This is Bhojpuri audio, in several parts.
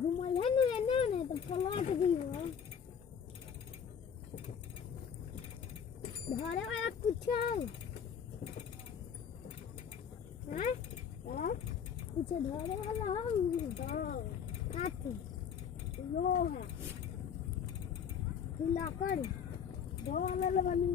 घुमल है ना एना ने तो पलट भी हो धरे वाला कुछ है हैं कुछ धरे वाला हो काट लो है हिला कर दो वाला बनी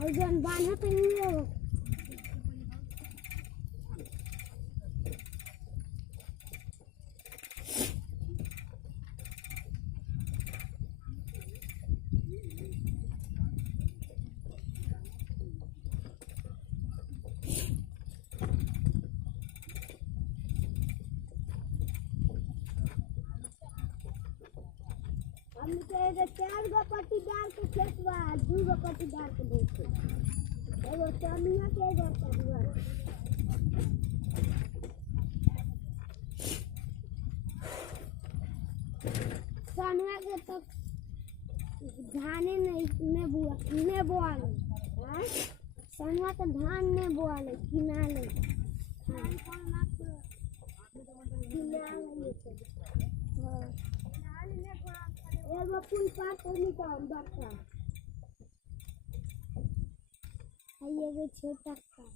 और जन बांधा तो नहीं हो हम के 4 गो पट्टीदार के खेत बा 2 गो पट्टीदार के देखे एगो चमिया के एगो पटुआ सनवा के तो धाने नहीं बोआल हैं सनवा तो धान ने बोआल किनाले एगो फूल पात नहीं तो बड़का है एगो छोटा का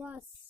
बस